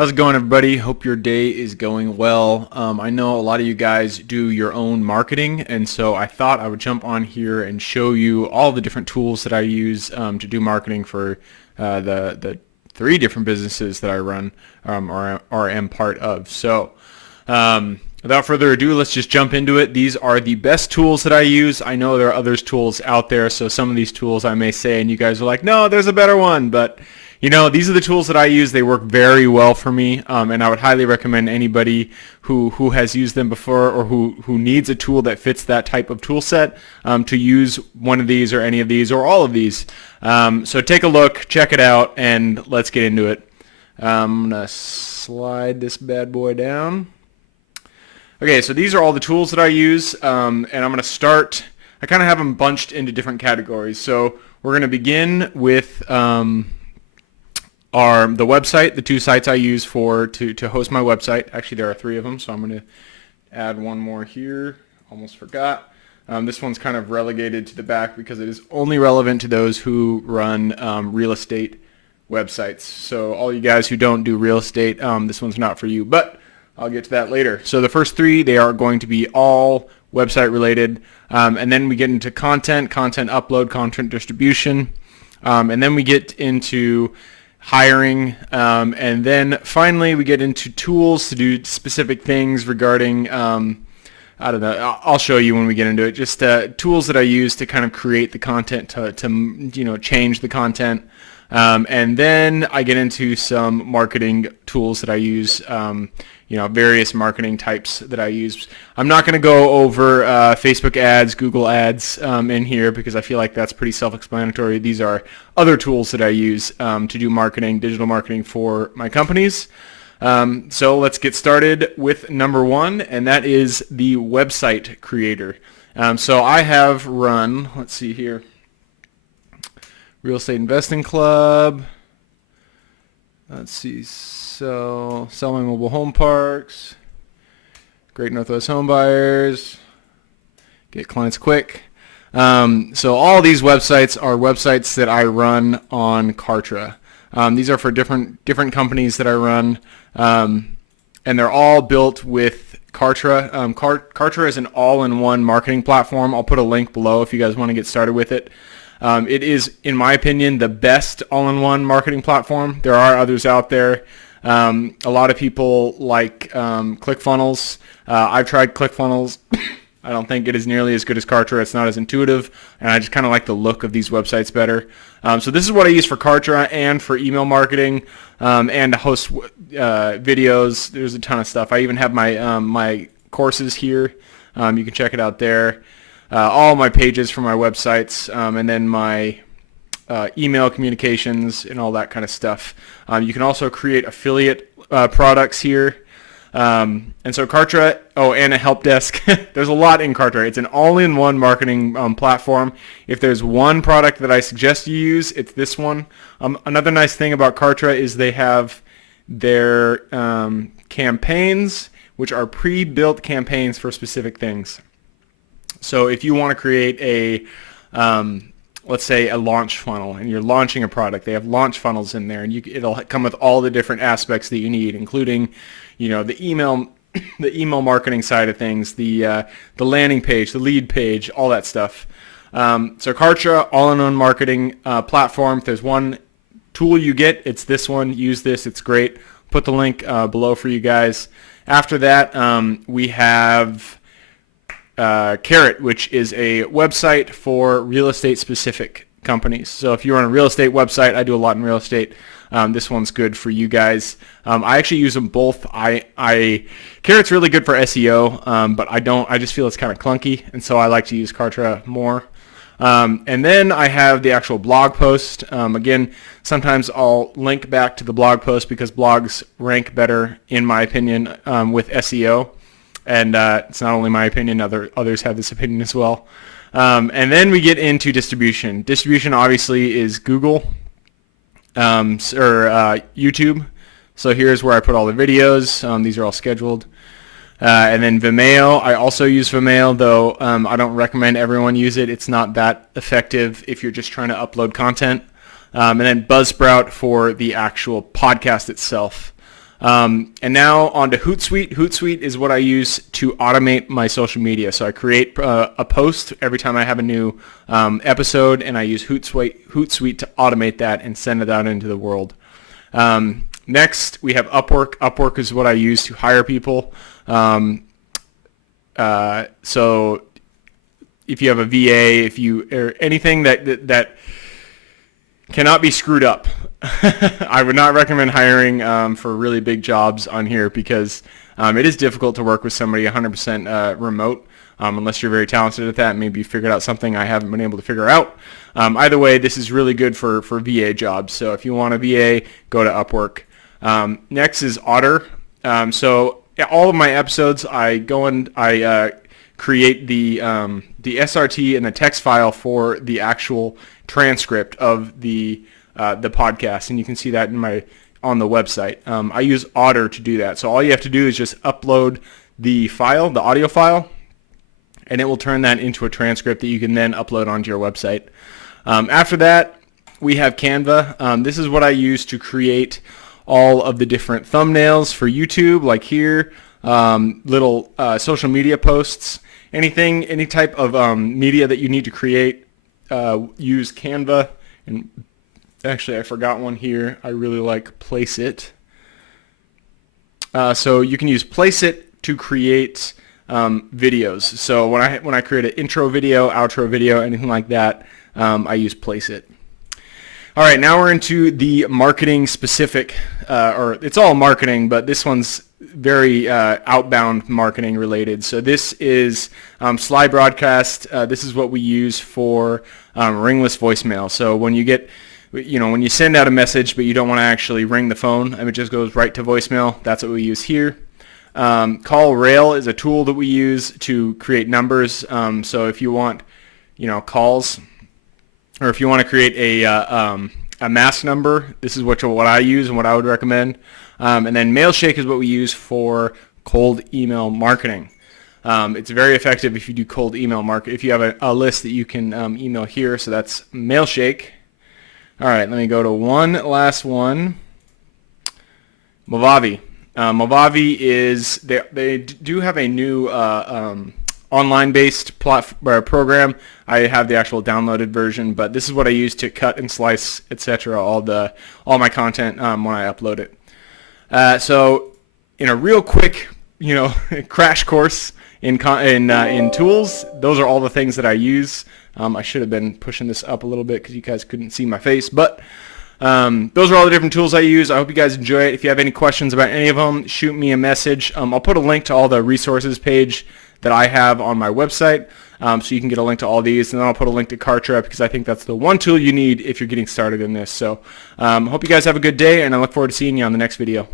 How's it going, everybody? Hope your day is going well. I know a lot of you guys do your own marketing, and so I thought I would jump on here and show you all the different tools that I use to do marketing for the three different businesses that I run or am part of. So without further ado, let's just jump into it. These are the best tools that I use. I know there are other tools out there, so some of these tools I may say, and you guys are like, no, there's a better one, but these are the tools that I use. They work very well for me, and I would highly recommend anybody who has used them before or who needs a tool that fits that type of tool set to use one of these or any of these or all of these. So take a look, check it out, and let's get into it. I'm going to slide this bad boy down. Okay, so these are all the tools that I use, and I'm going to start. I kind of have them bunched into different categories. So we're going to begin with are the website, the two sites I use to host my website. Actually, there are three of them, so I'm going to add one more here. Almost forgot. This one's kind of relegated to the back because it is only relevant to those who run real estate websites. So all you guys who don't do real estate, this one's not for you, but I'll get to that later. So the first three, they are going to be all website related, and then we get into content upload, content distribution, and then we get into hiring, and then finally we get into tools to do specific things regarding I don't know, I'll show you when we get into it, just tools that I use to kind of create the content, to change the content, and then I get into some marketing tools that I use, various marketing types that I use. I'm not going to go over Facebook ads, Google ads in here because I feel like that's pretty self-explanatory. These are other tools that I use to do marketing, digital marketing for my companies. So let's get started with number one, and that is the website creator. So I have run, let's see here, Real Estate Investing Club. Let's see. So, Sell My Mobile Home Parks, Great Northwest Home Buyers, Get Clients Quick. So all these websites are websites that I run on Kartra. These are for different companies that I run, and they're all built with Kartra. Kartra is an all-in-one marketing platform. I'll put a link below if you guys want to get started with it. It is, in my opinion, the best all-in-one marketing platform. There are others out there. A lot of people like ClickFunnels. I've tried ClickFunnels. I don't think it is nearly as good as Kartra. It's not as intuitive, and I just kind of like the look of these websites better. So this is what I use for Kartra and for email marketing, and to host videos. There's a ton of stuff. I even have my courses here. You can check it out there. All my pages for my websites, and then my email communications and all that kind of stuff. You can also create affiliate products here. And so Kartra, and a help desk. There's a lot in Kartra. It's an all-in-one marketing platform. If there's one product that I suggest you use, it's this one. Another nice thing about Kartra is they have their campaigns, which are pre-built campaigns for specific things. So if you want to create a let's say a launch funnel, and you're launching a product, they have launch funnels in there, and it'll come with all the different aspects that you need, including, the email marketing side of things, the landing page, the lead page, all that stuff. So Kartra, all-in-one marketing platform. If there's one tool you get, it's this one. Use this; it's great. Put the link below for you guys. After that, we have Carrot, which is a website for real estate specific companies. So if you're on a real estate website, I do a lot in real estate. This one's good for you guys. I actually use them both. Carrot's really good for SEO, but I just feel it's kind of clunky, and so I like to use Kartra more. And then I have the actual blog post. Again, sometimes I'll link back to the blog post because blogs rank better, in my opinion, with SEO. And it's not only my opinion, others have this opinion as well. And then we get into distribution. Distribution obviously is Google or YouTube. So here's where I put all the videos. These are all scheduled. And then Vimeo. I also use Vimeo, though I don't recommend everyone use it. It's not that effective if you're just trying to upload content. And then Buzzsprout for the actual podcast itself. And now on to Hootsuite. Hootsuite is what I use to automate my social media. So I create a post every time I have a new episode, and I use Hootsuite to automate that and send it out into the world. Next, we have Upwork. Upwork is what I use to hire people. So if you have a VA, or anything that cannot be screwed up, I would not recommend hiring for really big jobs on here, because it is difficult to work with somebody 100% remote, unless you're very talented at that. Maybe you figured out something I haven't been able to figure out. Either way, this is really good for VA jobs. So if you want a VA, go to Upwork. Next is Otter. So all of my episodes, I go and I create the SRT and the text file for the actual transcript of the podcast, and you can see that on the website. I use Otter to do that. So all you have to do is just upload the file, the audio file, and it will turn that into a transcript that you can then upload onto your website. After that, we have Canva. This is what I use to create all of the different thumbnails for YouTube, like here, little social media posts, any type of media that you need to create. Use Canva. And actually, I forgot one here. I really like Placeit. So you can use Placeit to create videos. So when I create an intro video, outro video, anything like that, I use Placeit. All right, now we're into the marketing specific, or it's all marketing, but this one's very outbound marketing related. So this is Sly Broadcast. This is what we use for ringless voicemail. So when you get, when you send out a message but you don't want to actually ring the phone, and it just goes right to voicemail, that's what we use here. Call Rail is a tool that we use to create numbers. So if you want, calls, or if you want to create a mask number, this is what I use and what I would recommend. And then Mailshake is what we use for cold email marketing. It's very effective if you do cold email marketing. If you have a list that you can email here, so that's Mailshake. All right, let me go to one last one. Movavi. Movavi is they do have a new online-based program. I have the actual downloaded version, but this is what I use to cut and slice, etc. All my content when I upload it. So, in a real quick, crash course in tools, those are all the things that I use. I should have been pushing this up a little bit because you guys couldn't see my face, but those are all the different tools I use. I hope you guys enjoy it. If you have any questions about any of them, shoot me a message. I'll put a link to all the resources page that I have on my website, so you can get a link to all these, and then I'll put a link to Kartra, because I think that's the one tool you need if you're getting started in this. So hope you guys have a good day, and I look forward to seeing you on the next video.